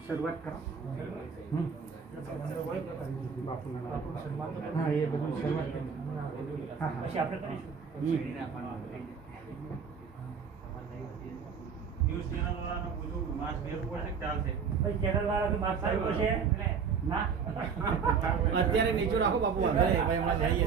શરૂઆત કરો. હા એ બધું શરૂઆત હા હા. પછી આપણે કરીશું. ન્યૂઝ ચેનલ વાળાનું બધું માસ ભેગું પડશે કે ચાલશે ભાઈ ચેનલ વાળા માર્ક સારું છે ના. અત્યારે નીચું રાખો બાપુ વાંધો નહીં. ભાઈ હમણાં જઈએ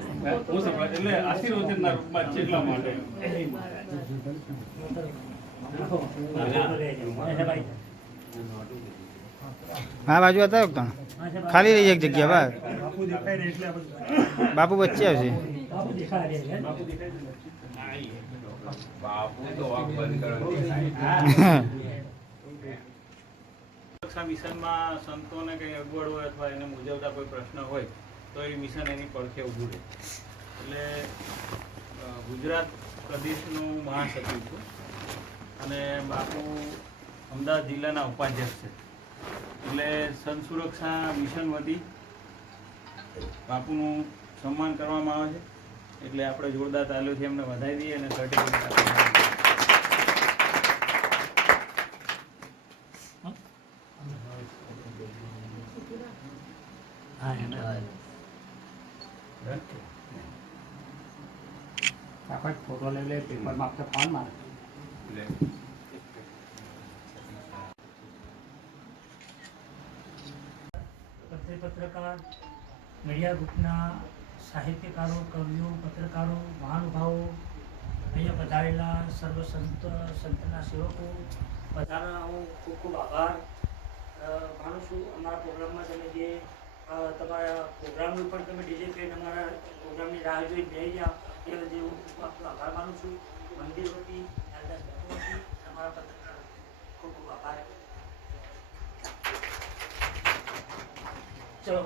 હું, બાજુ હતા ત્રણ ખાલી રહી એક જગ્યા, બસ. બાપુ વચ્ચે આવશે સુરક્ષા મિશનમાં સંતોને કંઈ અગવડ હોય અથવા એને મુજબતા કોઈ પ્રશ્ન હોય? તો એ મિશન એની પડખે ઊભું રહે. એટલે ગુજરાત પ્રદેશનું મહાસચિવ છું. અને બાપુ અમદાવાદ જિલ્લાના ઉપાધ્યક્ષ છે. એટલે સન સુરક્ષા મિશન વતી બાપુનું સન્માન કરવામાં આવે છે. એટલે આપણે જોરદાર તાલીઓથી એમને વધાવી દઈએ અને સર્ટિફિકેટ હા, એના. આપણે ફોટો લઈ લે પેપર આપણે ફોન મારે. પત્રકાર મીડિયા ગ્રુપના સાહિત્યકારો કવિઓ પત્રકારો મહાનુભાવો અહીંયા પધારેલા સર્વ સંત સંતના સેવકો બધાના હું ખૂબ ખૂબ આભાર. માનું છું અમારા પ્રોગ્રામમાં તમે જે તમારા પ્રોગ્રામનું પણ તમે ડીજે કરીને અમારા પ્રોગ્રામની રાહ જોઈ બેસી ગયા એ બદલ હું ખૂબ આભાર માનું છું. મંદિર વતી તમારા પત્રકાર ખૂબ ખૂબ આભાર. ચલો.